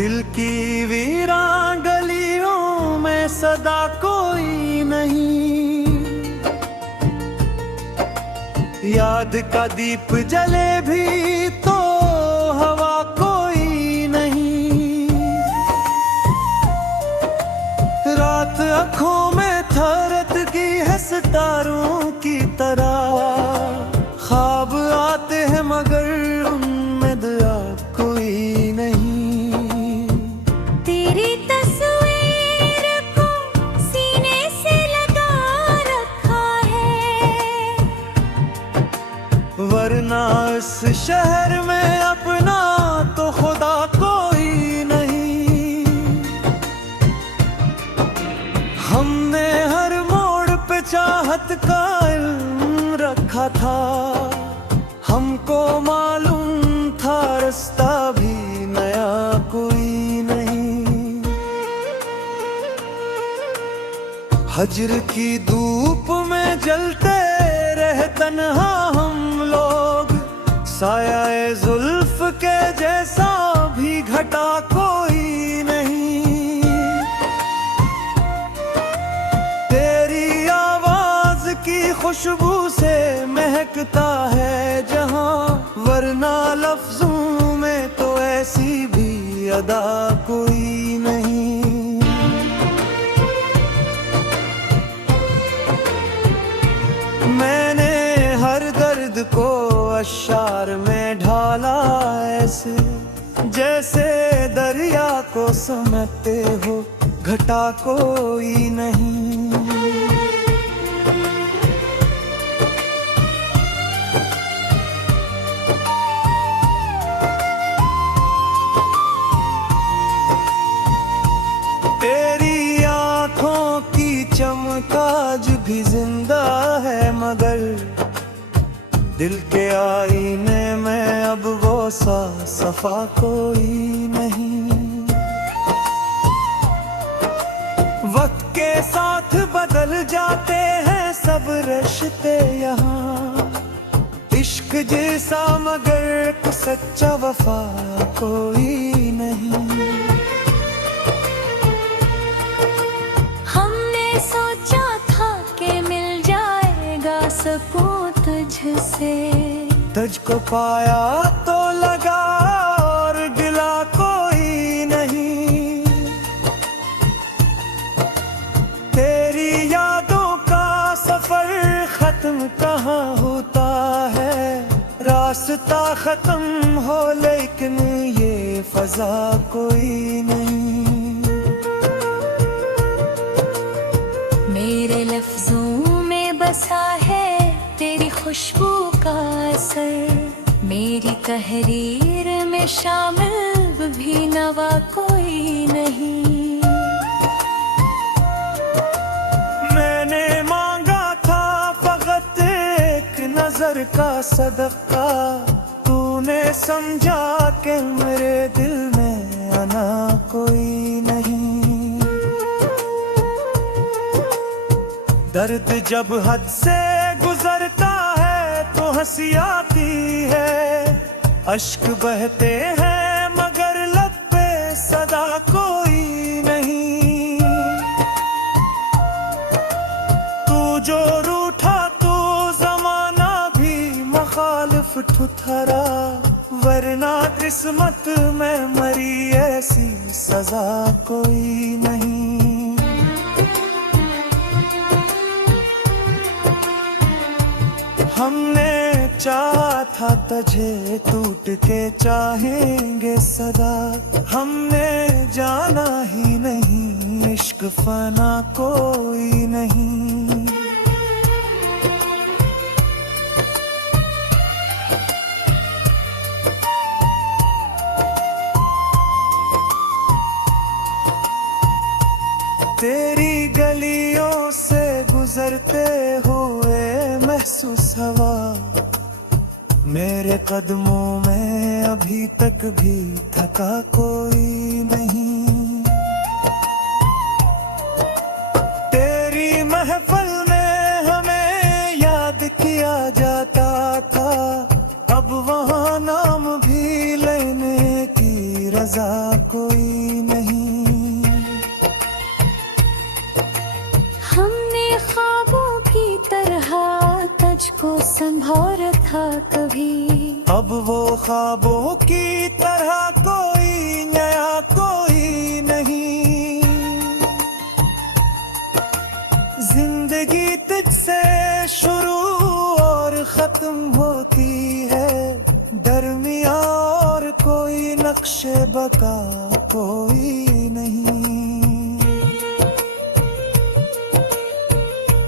दिल की वीरान गलियों में सदा कोई नहीं, याद का दीप जले भी तो हवा कोई नहीं। रात आँखों में थरत की है सितारों की तरह, ख्वाब आते हैं मगर उनमें दया कोई नहीं। तेरी तस्वीर को सीने से लगा रखा है, वरना इस शहर में अपना तो खुदा कोई नहीं। हमने हर मोड़ पे चाहत का इल्म रखा था, हमको मालूम था रास्ता भी नया कोई नहीं। हजर की धूप में जलते रहे तन्हा हम लोग, साया जुल्फ के जैसा भी घटा कोई नहीं। तेरी आवाज की खुशबू से महकता है जहां, वरना लफ्जों में तो ऐसी भी अदा कोई नहीं। मैंने हर दर्द को अशार में ढाला ऐसे, जैसे दरिया को समेटते हो घटा कोई नहीं। तेरी आँखों की चमक आज भी जिंदा है, मगर दिल के आईने में अब वो सा सफा कोई नहीं। वक्त के साथ बदल जाते हैं सब रिश्ते यहाँ, इश्क जैसा मगर सच्चा वफा कोई नहीं। सोचा था कि मिल जाएगा सकून तुझसे, तुझको पाया तो लगा और गिला कोई नहीं। तेरी यादों का सफर खत्म कहाँ होता है, रास्ता खत्म हो लेकिन ये फजा कोई नहीं। मेरे लफ्जों में बसा है तेरी खुशबू का असर, मेरी तहरीर में शामिल भी नवा कोई नहीं। मैंने मांगा था फकत एक नजर का सदका, तूने समझा कि मेरे दिल में आना कोई नहीं। दर्द जब हद से गुजरता है तो हंसी आती है, अश्क बहते हैं मगर लब पे सदा कोई नहीं। तू जो रूठा तो जमाना भी मुखालिफ ठुठरा, वरना किस्मत में मरी ऐसी सजा कोई नहीं। हमने चाहा था तुझे टूट के चाहेंगे सदा, हमने जाना ही नहीं इश्क फना कोई नहीं। तेरी गलियों से गुजरते हुए महसूस हवा, मेरे कदमों में अभी तक भी थका कोई नहीं। तेरी महफिल में हमें याद किया जाता था, अब वहाँ नाम भी लेने की रजा कोई संभोर था कभी। अब वो ख्वाबों की तरह कोई नया कोई नहीं। जिंदगी तुझसे शुरू और खत्म होती है, दरमिया और कोई नक्शे बका कोई नहीं।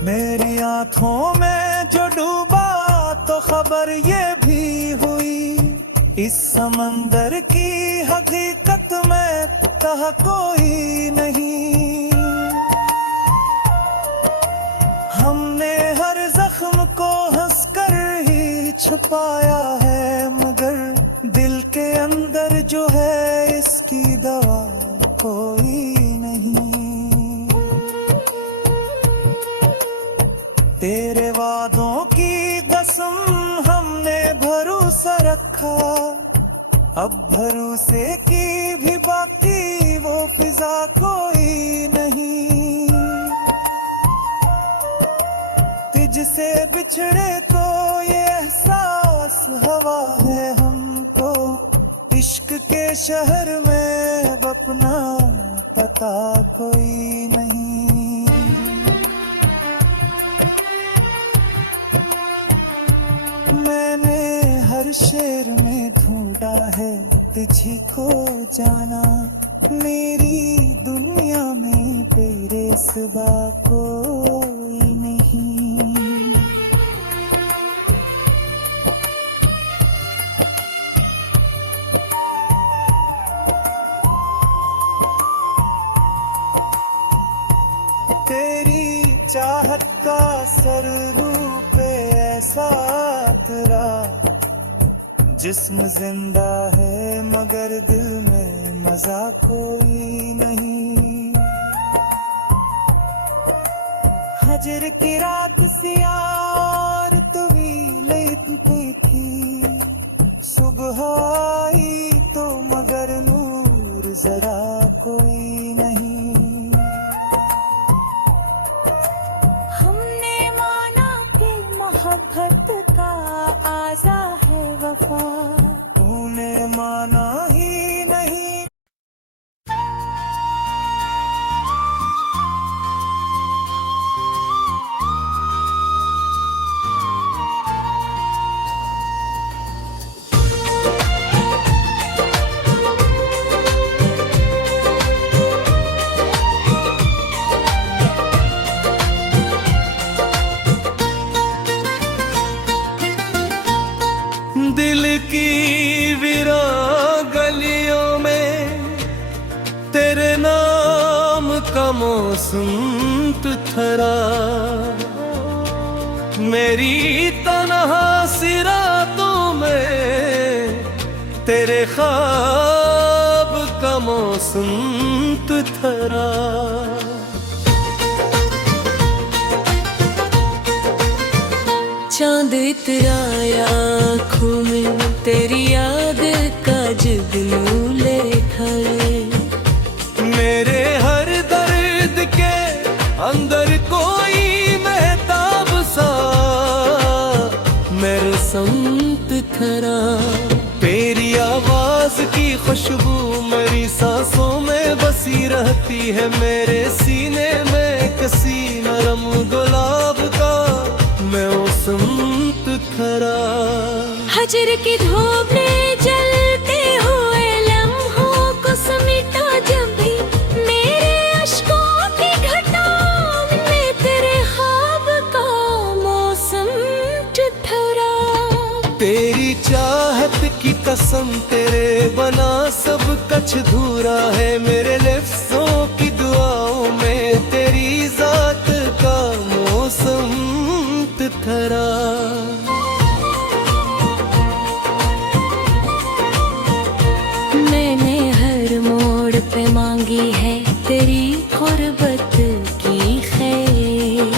मेरी आंखों में जो डूबा तो खबर ये भी हुई, इस समंदर की हकीकत में कहा कोई नहीं। हमने हर जख्म को हंसकर ही छुपाया है, मगर दिल के अंदर जो है इसकी दवा कोई नहीं। तेरे वादों की कसम हमने भरोसा रखा, अब भरोसे की भी बाकी वो फिजा कोई नहीं। तुझसे बिछड़े तो ये एहसास हवा है हमको, इश्क के शहर में अब अपना पता कोई नहीं। मैंने हर शेर में ढूंढा है तुझी को जाना, मेरी दुनिया में तेरे सिवा कोई नहीं। तेरी चाहत का सर रूप ऐसा तेरा, जिस्म जिंदा है मगर दिल में मजा कोई नहीं। हजर की रात सियार तवील इतनी थी, सुबह आई तो मगर नूर जरा कोई नहीं। मोहब्बत का आजा है वफा, तूने माना ही नहीं। दिल की वीरान गलियों में तेरे नाम का मौसम थरा, मेरी तन्हा सी रातों में तेरे ख्वाब का मौसम थरा। चांद इतराया आँखों में तेरी याद का जुगनू ले खड़े, मेरे हर दर्द के अंदर कोई महताब सा मेरे संत थरा। तेरी आवाज की खुशबू मेरी सांसों में बसी रहती है, मेरे सीने में किसी नरम गुलाब का मैं संत थरा। हजर की धूप ने जलते हुए लम्हों को समेटा, जब भी मेरे अश्कों की घटाओं में तेरे ख्वाब का मौसम ठहरा। तेरी चाहत की कसम तेरे बना सब कुछ धूरा है, मेरे लफ्जों की दुआओं में तेरी जात का मौसम थरा। मैंने हर मोड़ पे मांगी है तेरी गुर्बत की खैर,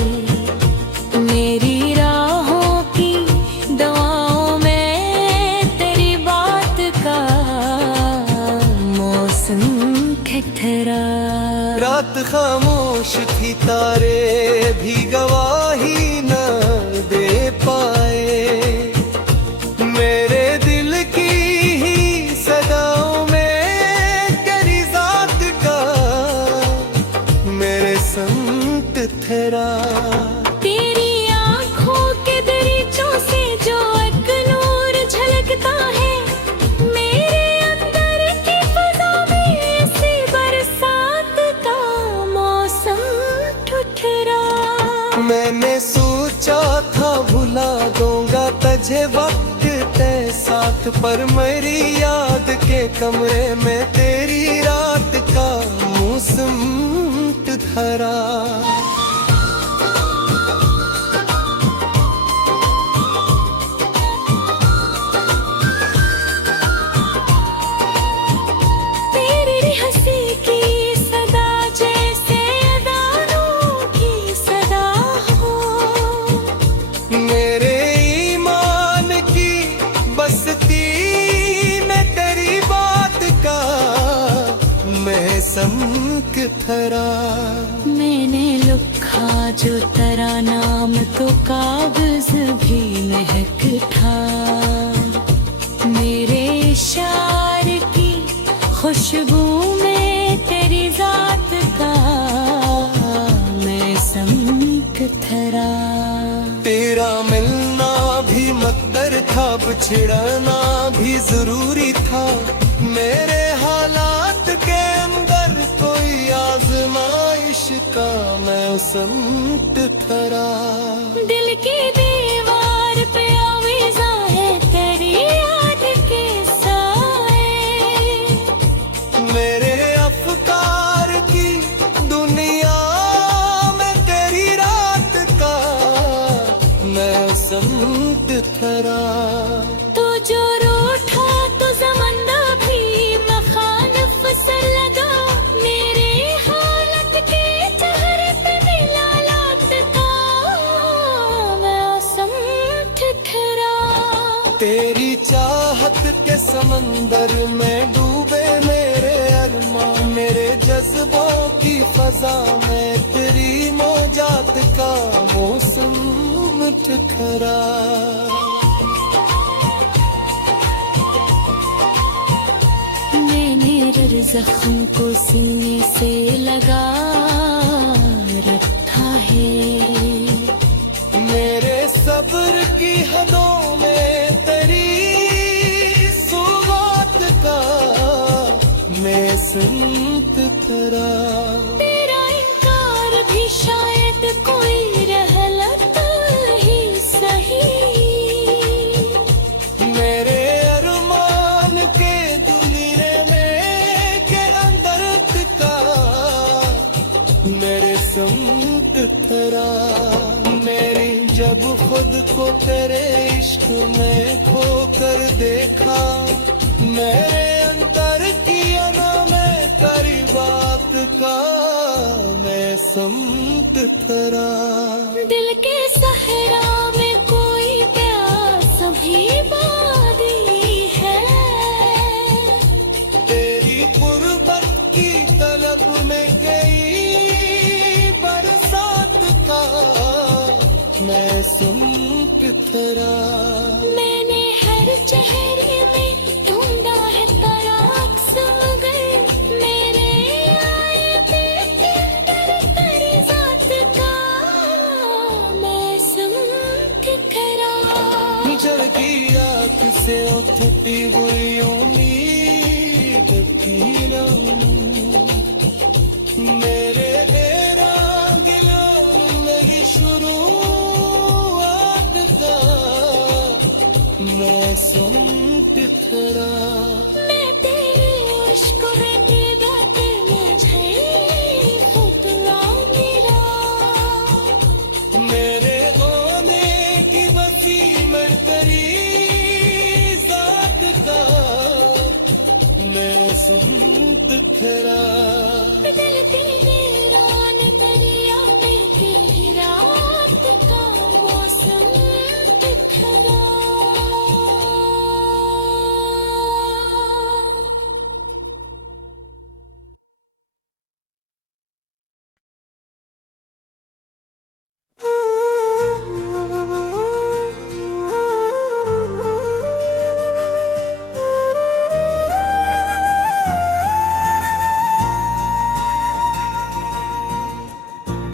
मेरी राहों की दवाओं में तेरी बात का मौसम ठहरा। रात खामोश थी तारे भी गवाही न दे पाए, ठहरा। तेरी आंखों के दरीचों से जो एक नूर झलकता है, मेरे अंदर की फजा में ऐसी बरसात का मौसम ठुठरा। मैंने सोचा था भुला दूंगा तुझे वक्त के साथ, पर मेरी याद के कमरे में तेरी रात का मौसम ठहरा। तेरी हंसी की सदा जैसे अदानों की सदा हो, मेरे ईमान की बसती में तेरी बात का मैं समक थरा। मैंने लिखा जो तेरा नाम तो कागज भी महक था, मेरे शार की खुशबू में तेरी जात का मैं समक थरा। तेरा मिलना भी मकदर था, बिछड़ना भी जरूरी था, मेरे हालात के अंदर कोई आजमाइश का मैं संत ठहरा। दिल की दीवार पे आवीज़ा है तेरी याद के साए, मेरे अफकार की दुनिया में तेरी रात का मैं संत ठहरा। तू जो रूठा तो ज़माना भी मखानफ से लगा, मेरे हालत के चेहरे पे मिलालात का मौसम ठहरा। तेरी चाहत के समंदर में डूबे मेरे अरमान, मेरे जज्बों की फजा में तेरी मौजात का मौसम ठहरा। मैंने हर जख्म को सीने से लगा रखा है, मेरे सब्र की हदों में तेरी सुगात का मैं संत ठहरा। तेरा इनकार भी शायद कोई रहलत ही सही, मेरे अरमान के दुनिया में के अंदर का मेरे संत ठहरा। मेरी जब खुद को तेरे इश्क में खो कर देखा, मेरे अंदर की अना में तेरी बात का मैं संत ठहरा। दिल के सहरा में कोई प्यास भी बादी है, तेरी गुर्बत की तलब में गई बरसात का मैं संत ठहरा। मैंने हर चेहरे में ढूंढा है तेरा अक्स, मगर मेरे आए दिल के अंदर तेरी जात का मैं समक करा। जगी आँख से उठती हुई उम्मीद की लहू, मेरे नहीं शुरुआत का मैं संत ठहरा। मैं तेरे इश्क में निगाह मुझे खुदा मेरा, मेरे ओने की बसी में तेरी जात का मैं संत ठहरा। बदलती वीरान दरिया में तेरी रात का मौसम ठहरा।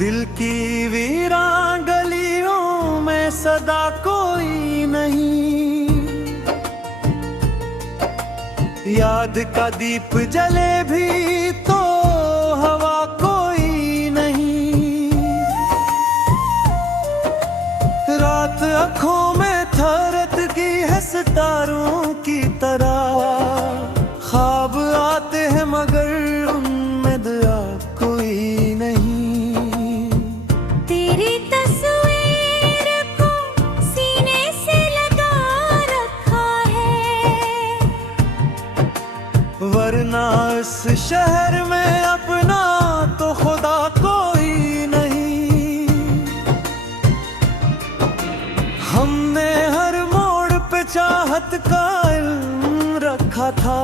दिल की सदा कोई नहीं। याद का दीप जले भी तो हवा कोई नहीं। रात आँखों में थरथकी है सितारों की तरह। ख्वाब आते हैं मगर उनमें दया कोई नहीं। तेरी तस्वीर को सीने से लगा रखा है, वरना इस शहर में अपना तो खुदा कोई नहीं। हमने हर मोड़ पे चाहत का इल्म रखा था।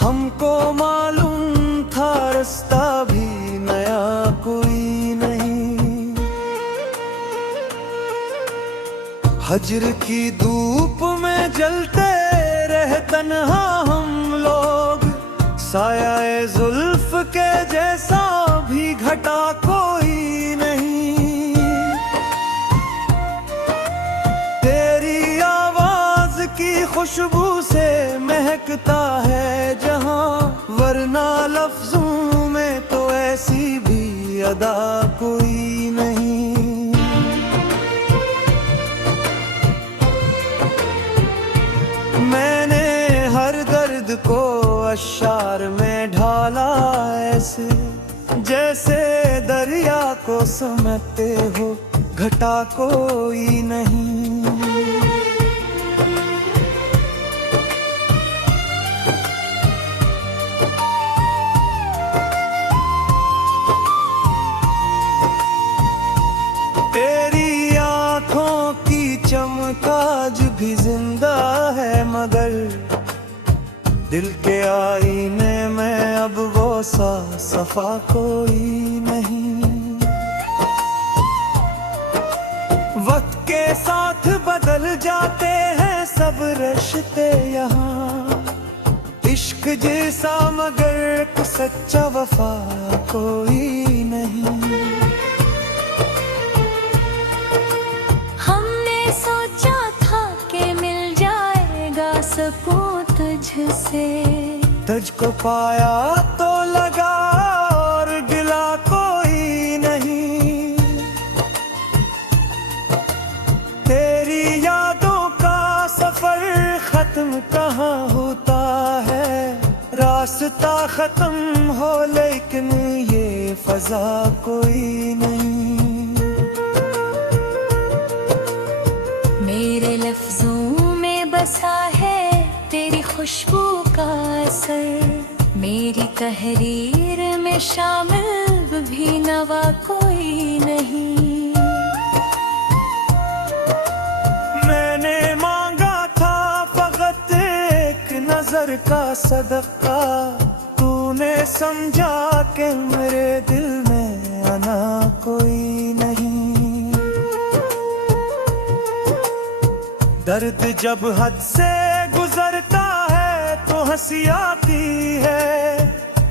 हमको मालूम था रास्ता भी नया कोई नहीं। हजर की धूप में जलते रहे तन्हा हम लोग। साया जुल्फ के जैसा भी घटा कोई नहीं। तेरी आवाज की खुशबू से महकता है जहां, वरना लफ्जों में तो ऐसी भी अदा कोई नहीं। मैंने हर दर्द को अशार में ढाला ऐसे, जैसे दरिया को समेटते हो घटा कोई नहीं। तेरी आँखों की चमक आज भी जिंदा है, मगर दिल के आईने में अब वो सा सफा कोई नहीं। वक्त के साथ बदल जाते हैं सब रिश्ते यहाँ। इश्क जैसा मगर सच्चा वफा कोई नहीं। सकूं तुझसे, तुझको पाया तो लगा और गिला कोई नहीं। तेरी यादों का सफर खत्म कहाँ होता है। रास्ता खत्म हो लेकिन ये फजा कोई नहीं। मेरे लफ्जों में बसा है तेरी खुशबू का असर। मेरी तहरीर में शामिल भी नवा कोई नहीं। मैंने मांगा था फकत एक नजर का सदका। तूने समझा कि मेरे दिल में आना कोई नहीं। दर्द जब हद से गुजरता है तो हंसी आती है।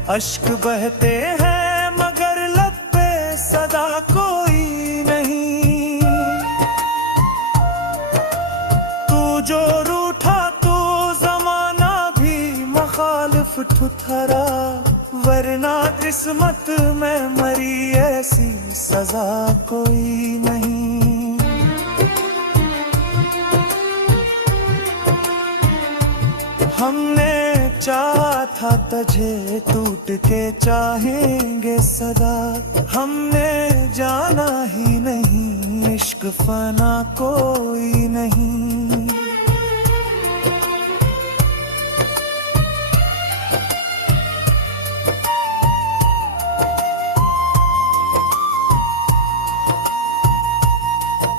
अश्क बहते हैं मगर लब पे सदा कोई नहीं। तू जो रूठा तो जमाना भी मुखालिफ ठुठरा, वरना किस्मत में मरी ऐसी सजा कोई नहीं। हमने चाहा था तुझे टूट के चाहेंगे सदा। हमने जाना ही नहीं इश्क फना कोई नहीं।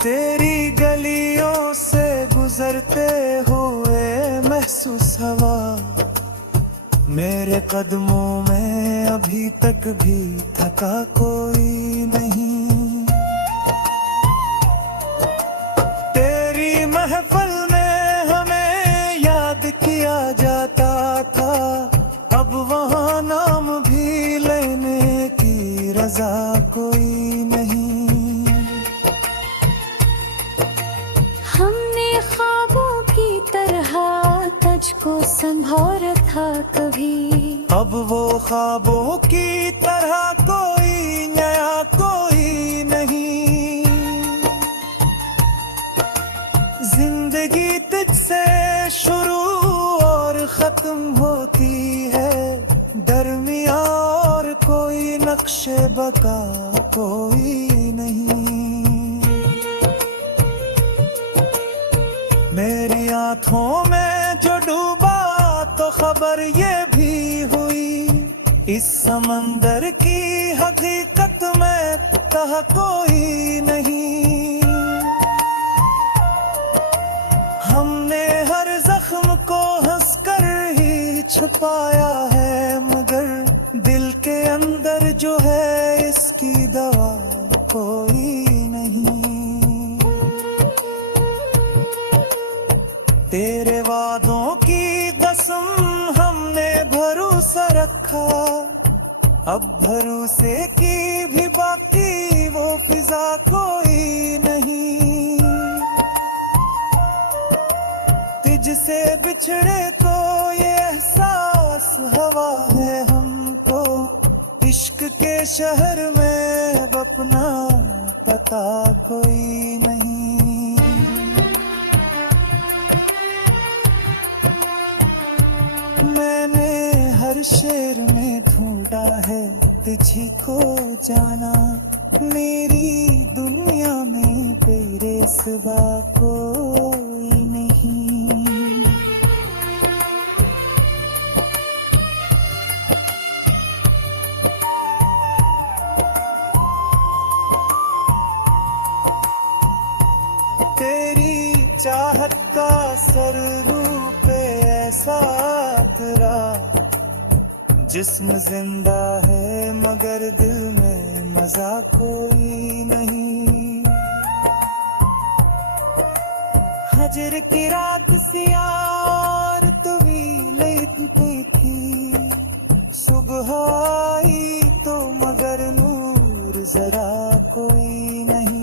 तेरी गलियों से गुजरते हुए महसूस हवा मेरे कदमों में अभी तक भी थका कोई नहीं। तेरी महफिल में हमें याद किया जाता था। अब वहाँ नाम भी लेने की रजा कोई नहीं। अब वो ख्वाबों की तरह कोई नया कोई नहीं। जिंदगी तुझसे शुरू और खत्म होती है, दरमिया और कोई नक्शे बका कोई नहीं। मेरी आंखों में जो डूबा तो खबर ये भी हुई, इस समंदर की हकीकत में तह कोई नहीं। हमने हर जख्म को हंसकर ही छुपाया है, मगर दिल के अंदर जो है इसकी दवा कोई नहीं। तेरे वादों की कसम हमने भरोसा रखा, अब भरोसे की भी बाकी वो फिजा कोई नहीं। तुझसे बिछड़े तो ये एहसास हवा है हमको, इश्क के शहर में अब अपना पता कोई नहीं। मैंने हर शेर में ढूंढा है तुझी को जाना, मेरी दुनिया में तेरे सिवा कोई नहीं। तेरी चाहत का सर रूप ऐसा तेरा, जिस्म जिंदा है मगर दिल में मजा कोई नहीं। हजर की रात सियार तवील इतनी थी, सुबह आई तो मगर नूर जरा कोई नहीं।